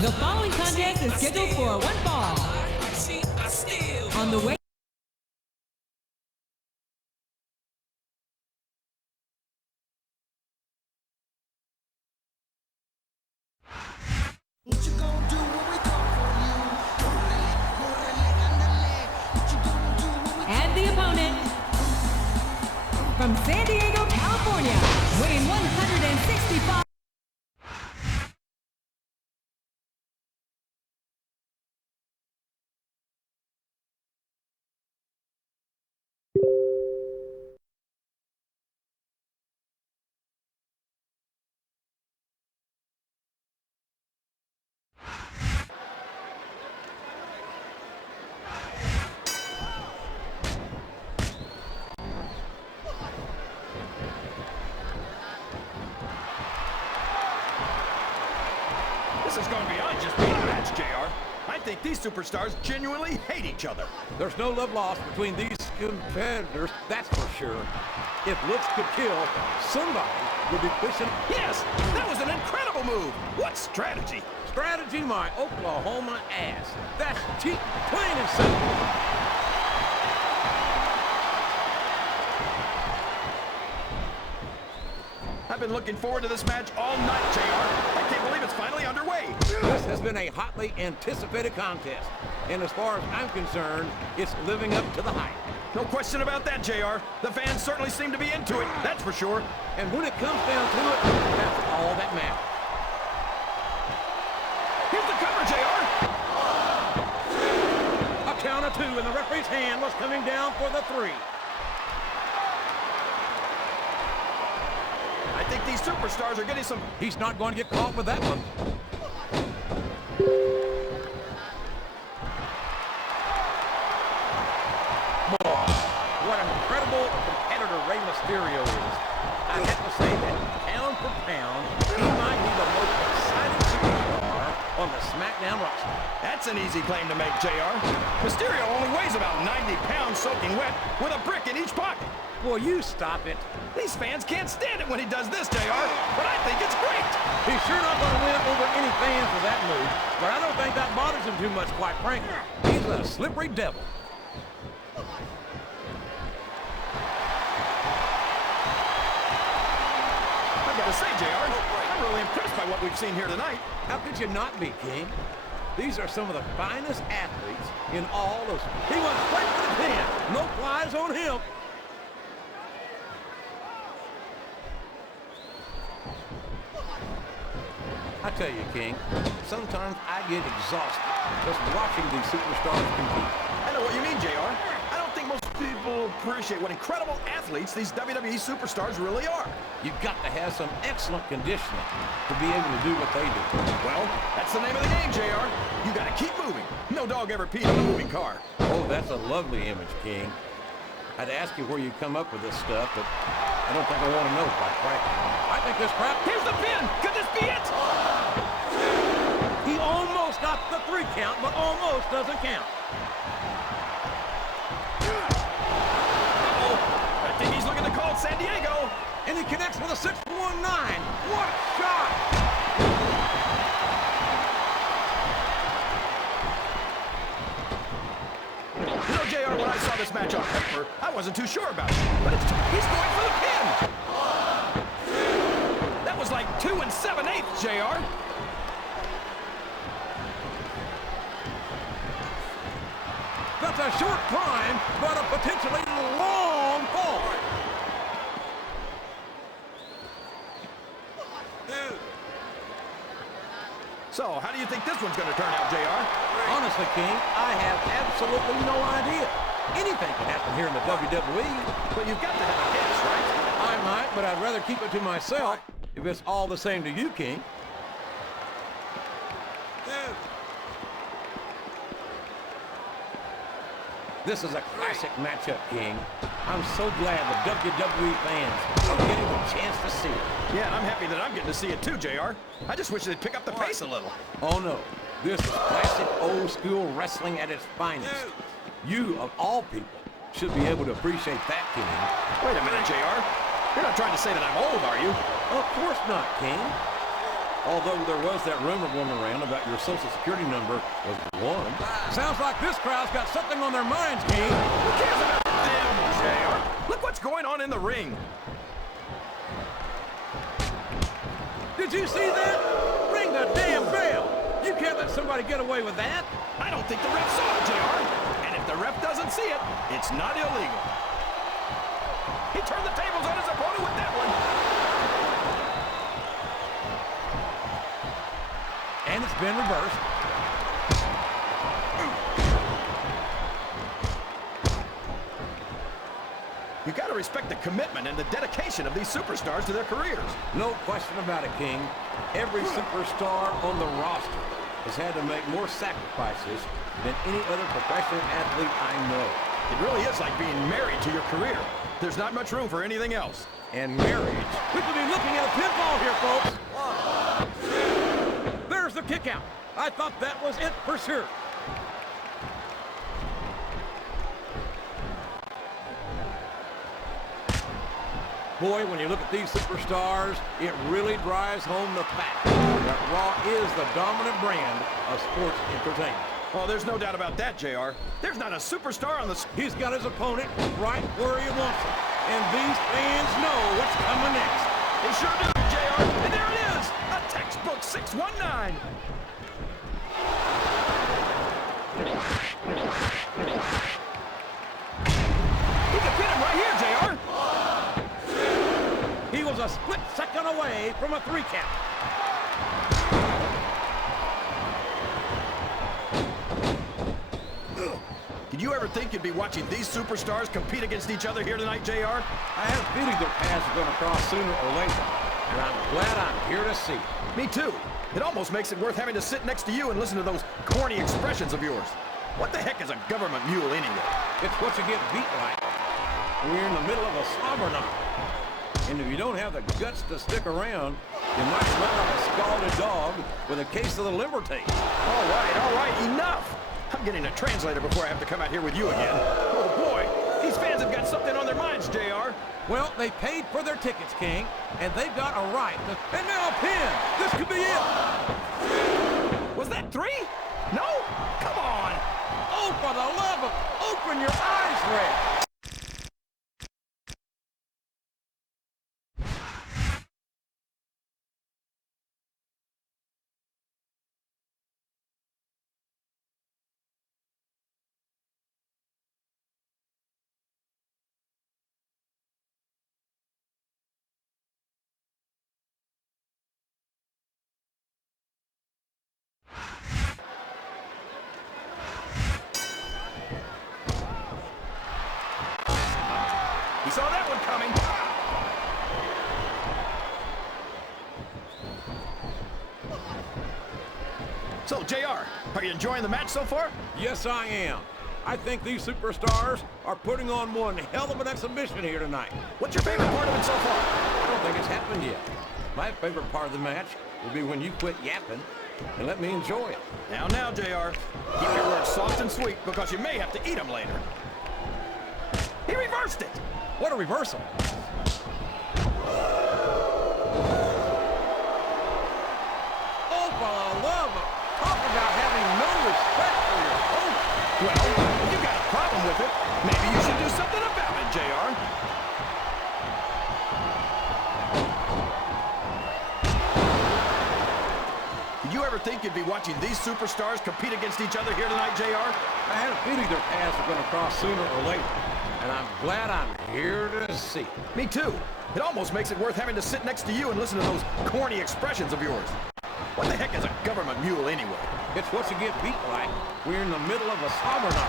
The following contest is scheduled for one fall. On the way. And the opponent, from San Diego, California, weighing 165. This is going beyond just being a match, JR. I think these superstars genuinely hate each other. There's no love lost between these competitors, that's for sure. If looks could kill, somebody would be pushing. Yes, that was an incredible move. What strategy? Strategy, my Oklahoma ass. That's cheap, plain and simple. I've been looking forward to this match all night, JR. I can't believe it's finally underway. This has been a hotly anticipated contest. And as far as I'm concerned, it's living up to the hype. No question about that, JR. The fans certainly seem to be into it, that's for sure. And when it comes down to it, that's all that matters. Here's the cover, JR. A count of two, and the referee's hand was coming down for the 3. I think these superstars are getting some... He's not going to get caught with that one. Boy, what an incredible competitor Rey Mysterio is. I have to say that pound for pound, he might be the most exciting superstar on the SmackDown roster. That's an easy claim to make, JR. Mysterio only weighs about 90 pounds soaking wet with a brick in each pocket. Will you stop it? These fans can't stand it when he does this, JR, but I think it's great. He's sure not going to win over any fans with that move, but I don't think that bothers him too much, quite frankly. He's a slippery devil. I've got to say, JR, I'm really impressed by what we've seen here tonight. How could you not be, King? These are some of the finest athletes in all of... He went straight for the pin. No flies on him. I tell you, King, sometimes I get exhausted just watching these superstars compete. I know what you mean, JR. I don't think most people appreciate what incredible athletes these WWE superstars really are. You've got to have some excellent conditioning to be able to do what they do. Well, that's the name of the game, JR. You got to keep moving. No dog ever peed on a moving car. Oh, that's a lovely image, King. I'd ask you where you come up with this stuff, but I don't think I want to know, quite frankly. I think this crap... Here's the pin! Could this be it? He almost got the 3 count, but almost doesn't count. Uh-oh. I think he's looking to call it San Diego. And he connects with a 619. What a shot! You know, JR, when I saw this match on paper, I wasn't too sure about it. But he's going for the pin! That was like 2 7/8, JR. That's a short climb, but a potentially long fall. So, how do you think this one's going to turn out, JR? Honestly, King, I have absolutely no idea. Anything can happen here in the WWE. But you've got to have a guess, right? I might, but I'd rather keep it to myself if it's all the same to you, King. This is a classic matchup, King. I'm so glad the WWE fans are getting a chance to see it. Yeah, and I'm happy that I'm getting to see it too, JR. I just wish they'd pick up the pace a little. Oh, no. This is classic old-school wrestling at its finest. You, of all people, should be able to appreciate that, King. Wait a minute, JR. You're not trying to say that I'm old, are you? Of course not, King. Although there was that rumor going around about your social security number was 1. Sounds like this crowd's got something on their minds, King. Who cares about them, JR? Look what's going on in the ring. Did you see that? Ring the damn bell. You can't let somebody get away with that. I don't think the ref saw it, JR. And if the ref doesn't see it, it's not illegal. He turned the tables on his opponent with that one. And it's been reversed. You gotta respect the commitment and the dedication of these superstars to their careers. No question about it, King. Every superstar on the roster has had to make more sacrifices than any other professional athlete I know. It really is like being married to your career. There's not much room for anything else. And marriage. We could be looking at a pinfall here, folks. There's the kick out. I thought that was it for sure. Boy, when you look at these superstars, it really drives home the fact that Raw is the dominant brand of sports entertainment. Oh, there's no doubt about that, JR. There's not a superstar on the... He's got his opponent right where he wants him. And these fans know what's coming next. They sure do, JR. And there it is, a textbook 619. He could pin him right here, JR. He was a split second away from a 3 count. Did you ever think you'd be watching these superstars compete against each other here tonight, JR? I had a feeling their paths were going to cross sooner or later, and I'm glad I'm here to see. Me too. It almost makes it worth having to sit next to you and listen to those corny expressions of yours. What the heck is a government mule anyway? It's what you get beat like. We're in the middle of a slobber knot. And if you don't have the guts to stick around, you might run like a scalded dog with a case of the liver tape. All right, enough! I'm getting a translator before I have to come out here with you again. Oh boy, these fans have got something on their minds, JR. Well, they paid for their tickets, King, and they've got a right to... And now a pin! This could be it! Was that 3? No? Come on! Oh, for the love of... Open your eyes, Red! He saw that one coming. So, JR, are you enjoying the match so far? Yes, I am. I think these superstars are putting on one hell of an exhibition here tonight. What's your favorite part of it so far? I don't think it's happened yet. My favorite part of the match will be when you quit yapping and let me enjoy it. Now, JR, keep your words soft and sweet because you may have to eat them later. He reversed it. What a reversal. Oh, for the love of... Talk about having no respect for your opponent. Well, if you got a problem with it, maybe you should do something about it, JR. Did you ever think you'd be watching these superstars compete against each other here tonight, JR? I had a feeling their paths were going to cross sooner or later, and I'm glad I'm here to see. Me too. It almost makes it worth having to sit next to you and listen to those corny expressions of yours. What the heck is a government mule anyway? It's what you get beat like. We're in the middle of a slobber knot.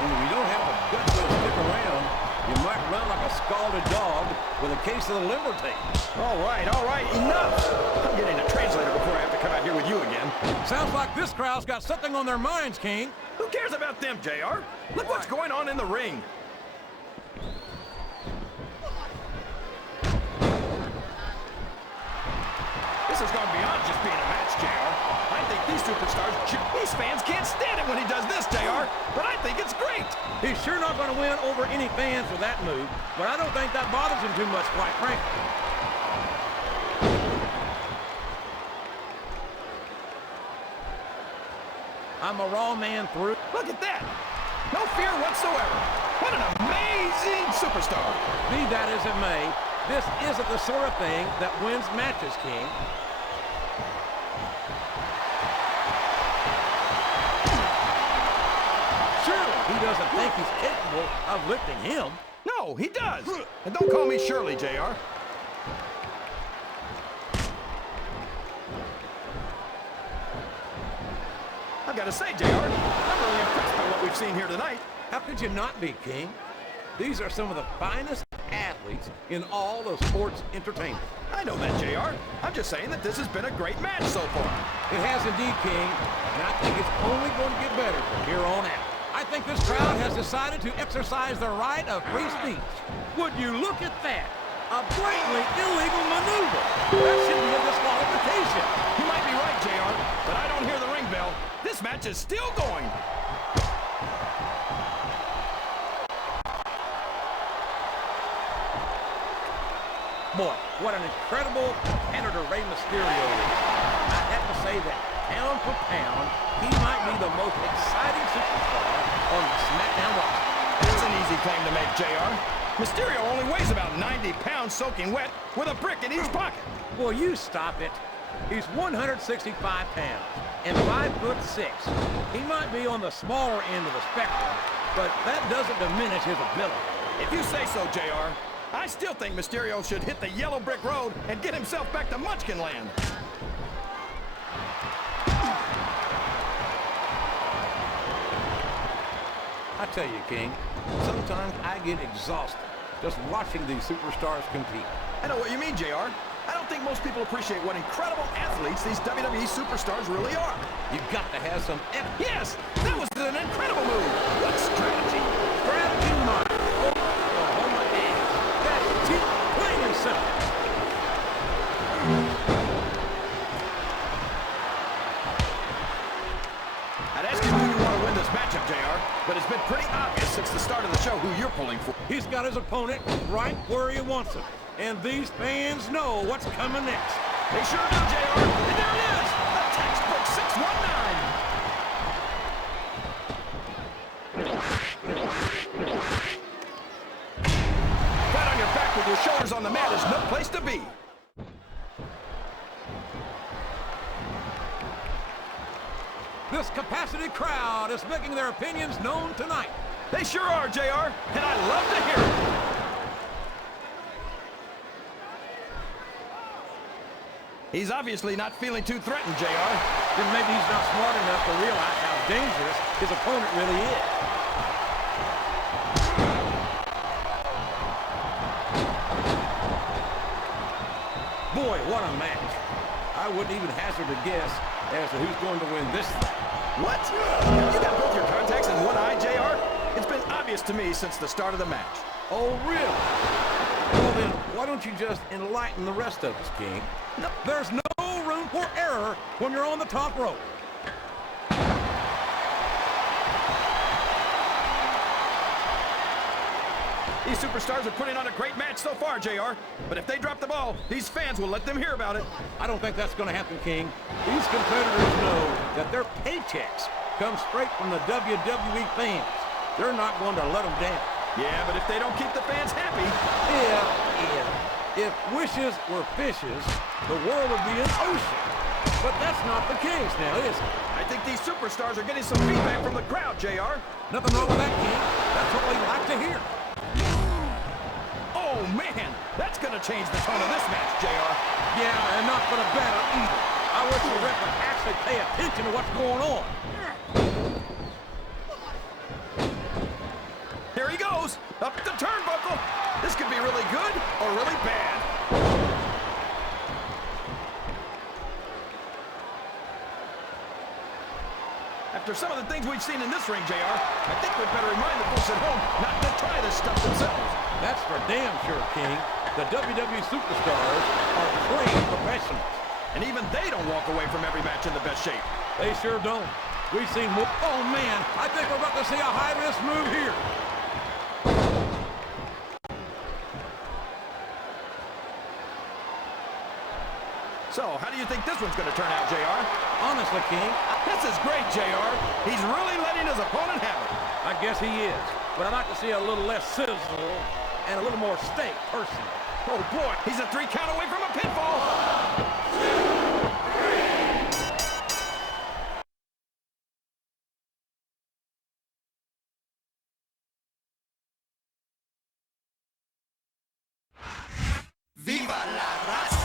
And if you don't have the guts to stick around, you might run like a scalded dog with a case of the liver tape. All right, enough! I'm getting a translator before I have to come out here with you again. Sounds like this crowd's got something on their minds, King. Who cares about them, JR? Look what's going on in the ring. This has gone beyond just being a match, JR. I think These superstars, these fans can't stand it when he does this, JR, but I think it's great. He's sure not going to win over any fans with that move, but I don't think that bothers him too much, quite frankly. I'm a Raw man through. Look at that. No fear whatsoever. What an amazing superstar. Be that as it may, this isn't the sort of thing that wins matches, King. Surely he doesn't think he's capable of lifting him. No, he does. And don't call me Shirley, JR. I've got to say, JR, I'm really impressed by what we've seen here tonight. How could you not be, King? These are some of the finest athletes in all of sports entertainment. I know that, JR. I'm just saying that this has been a great match so far. It has indeed, King, and I think it's only going to get better from here on out. I think this crowd has decided to exercise their right of free speech. Would you look at that? A blatantly illegal maneuver. That should be a disqualification. You might be right, JR, but I don't hear the ring bell. This match is still going. Boy, what an incredible competitor Rey Mysterio is. I have to say that pound for pound, he might be the most exciting superstar on the SmackDown roster. That's an easy claim to make, JR. Mysterio only weighs about 90 pounds soaking wet with a brick in each pocket. Will you stop it? He's 165 pounds and 5'6". He might be on the smaller end of the spectrum, but that doesn't diminish his ability. If you say so, JR, I still think Mysterio should hit the yellow brick road and get himself back to Munchkin Land. I tell you, King, sometimes I get exhausted just watching these superstars compete. I know what you mean, JR. I don't think most people appreciate what incredible athletes these WWE superstars really are. You've got to have some Yes, that was an incredible move. What strategy? strategy, Mark. Oh, my ass. That's cheap, plain and simple. I'd ask you who you want to win this matchup, JR, but it's been pretty obvious since the start of the show who you're pulling for. He's got his opponent right where he wants him. And these fans know what's coming next. They sure do, JR. And there it is, a textbook 619. Flat on your back with your shoulders on the mat is no place to be. This capacity crowd is making their opinions known tonight. They sure are, JR, and I love to hear it. He's obviously not feeling too threatened, JR. Then maybe he's not smart enough to realize how dangerous his opponent really is. Boy, what a match. I wouldn't even hazard a guess as to who's going to win this thing. What? You got both your contacts in one eye, JR? It's been obvious to me since the start of the match. Oh, really? Well, then, why don't you just enlighten the rest of us, King? No. There's no room for error when you're on the top rope. These superstars are putting on a great match so far, JR. But if they drop the ball, these fans will let them hear about it. I don't think that's going to happen, King. These competitors know that their paychecks come straight from the WWE fans. They're not going to let them down. Yeah, but if they don't keep the fans happy... Yeah. If wishes were fishes, the world would be an ocean. But that's not the case now, is it? I think these superstars are getting some feedback from the crowd, JR. Nothing wrong with that, King. That's what we like to hear. Oh, man! That's going to change the tone of this match, JR. Yeah, and not for the better either. I wish the ref would actually pay attention to what's going on. Here he goes! Up the turnbuckle! This could be really good or really bad. After some of the things we've seen in this ring, JR, I think we'd better remind the folks at home not to try this stuff themselves. That's for damn sure, King. The WWE superstars are trained professionals. And even they don't walk away from every match in the best shape. They sure don't. We've seen more. Oh, man, I think we're about to see a high-risk move here. So, how do you think this one's going to turn out, JR? Honestly, King, This is great, JR. He's really letting his opponent have it. I guess he is. But I'd like to see a little less sizzle and a little more steak, personally. Oh, boy. He's a 3 count away from a pinfall. ¡Viva la raza!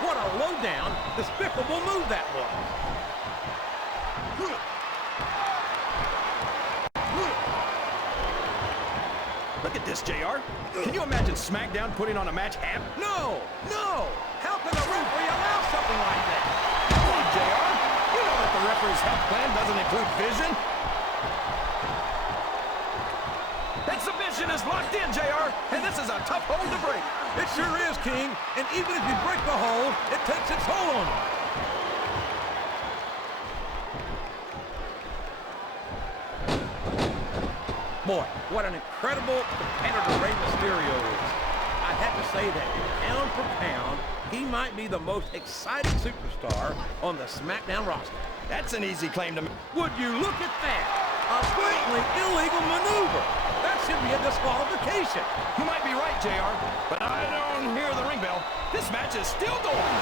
What a low-down, despicable move that was. Look at this, JR. Can you imagine SmackDown putting on a match half? No! No! How can the referee allow something like that? Come on, JR. You know that the referee's health plan doesn't include vision. That submission is locked in, JR, and this is a tough hold to break. It sure is, King. And even if you break the hold, it takes its toll on you. Boy, what an incredible competitor Rey Mysterio is. I'd have to say that pound for pound, he might be the most exciting superstar on the SmackDown roster. That's an easy claim to make. Would you look at that? A blatantly illegal maneuver. That should be a disqualification. You might be right, JR, but I don't hear the ring bell. This match is still going.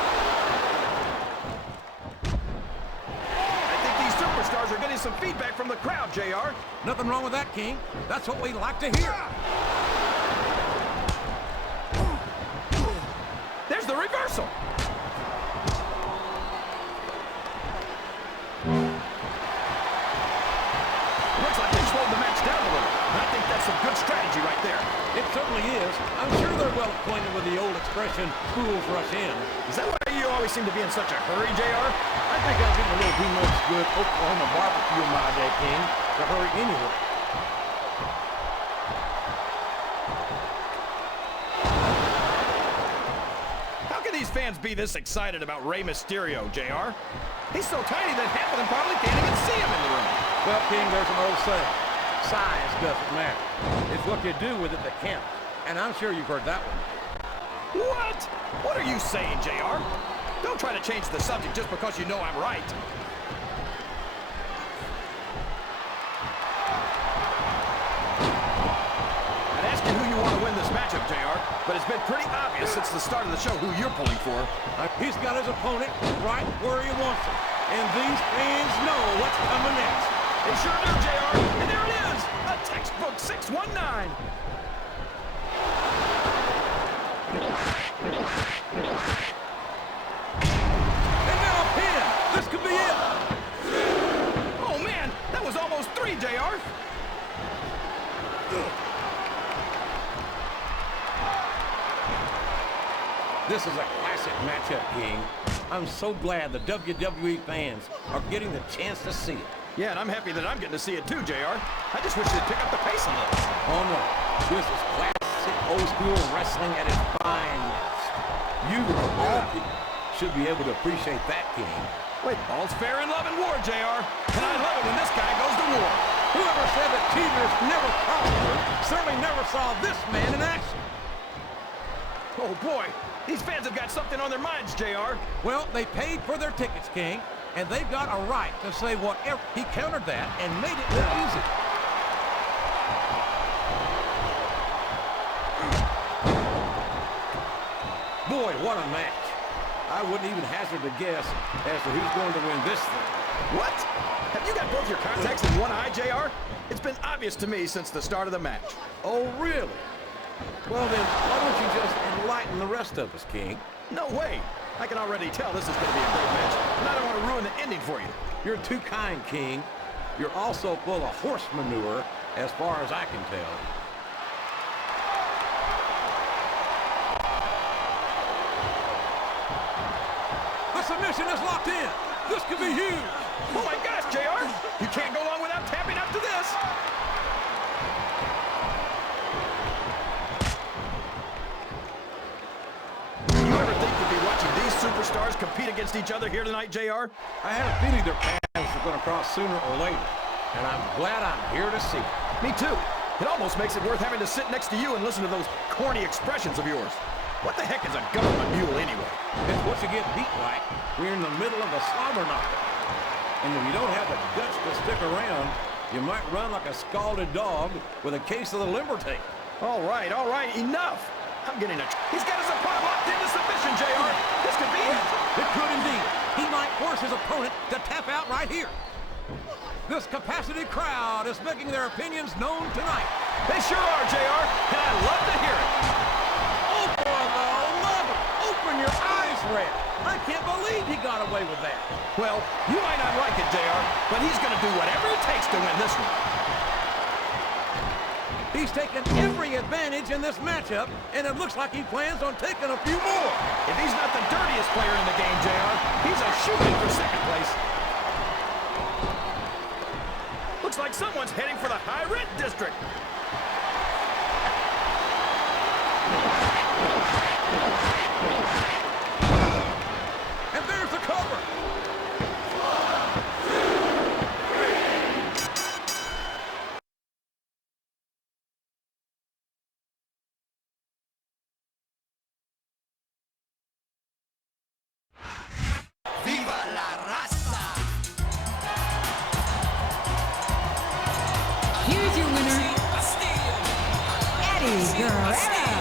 I think these superstars are getting some feedback from the crowd, JR. Nothing wrong with that, King. That's what we like to hear. There's the reversal. Looks like they slowed the match down a little. I think that's some good strategy right there. It certainly is. I'm sure they're well acquainted with the old expression, fools rush in. Is that why you always seem to be in such a hurry, JR? I think I was eating a little too much good Oklahoma barbecue in my day, King, to hurry anywhere. How can these fans be this excited about Rey Mysterio, JR? He's so tiny that half of them probably can't even see him in the ring. Well, King, there's an old saying. Size doesn't matter. It's what you do with it that counts. And I'm sure you've heard that one. What? What are you saying, JR? Don't try to change the subject just because you know I'm right. I'd ask you who you want to win this matchup, JR, but it's been pretty obvious since the start of the show who you're pulling for. He's got his opponent right where he wants him. And these fans know what's coming next. They sure do, JR. And there it is, a textbook 619. And now a pin. This could be it. Oh, man, that was almost 3, JR. This is a classic matchup, King. I'm so glad the WWE fans are getting the chance to see it. Yeah, and I'm happy that I'm getting to see it too, JR. I just wish they'd pick up the pace a little. Oh, no. This is classic old-school wrestling at its finest. You, of all people, should be able to appreciate that, King. Wait, all's fair in love and war, JR. And I love it when this guy goes to war. Whoever said that cheaters never prosper certainly never saw this man in action. Oh, boy. These fans have got something on their minds, JR. Well, they paid for their tickets, King, and they've got a right to say whatever. He countered that and made it look easy. Boy, what a match. I wouldn't even hazard a guess as to who's going to win this thing. What? Have you got both your contacts in one eye, JR? It's been obvious to me since the start of the match. Oh, really? Well, then, why don't you just enlighten the rest of us, King? No way. I can already tell this is going to be a great match, and I don't want to ruin the ending for you. You're too kind, King. You're also full of horse manure, as far as I can tell. The submission is locked in. This could be huge. Oh my gosh, JR! You can't go long without tapping up to this! You ever think you'd be watching these superstars compete against each other here tonight, JR? I had a feeling their paths were going to cross sooner or later, and I'm glad I'm here to see it. Me too. It almost makes it worth having to sit next to you and listen to those corny expressions of yours. What the heck is a government mule anyway? It's what you get beat like. We're in the middle of a slobber knocker. And if you don't have the guts to stick around, you might run like a scalded dog with a case of the limber tape. All right, enough! I'm getting a... He's got his opponent locked into submission, JR! This could be it! It could indeed. He might force his opponent to tap out right here. This capacity crowd is making their opinions known tonight. They sure are, JR, and I love to hear it! Oh, for the love of... Open your eyes, Red! I can't believe he got away with that. Well, you might not like it, JR, but he's going to do whatever it takes to win this one. He's taken every advantage in this matchup, and it looks like he plans on taking a few more. If he's not the dirtiest player in the game, JR, he's a shoo-in for second place. Looks like someone's heading for the high-rent district. And there's the cover. Viva la raza! Here's your winner, Eddie Guerrero.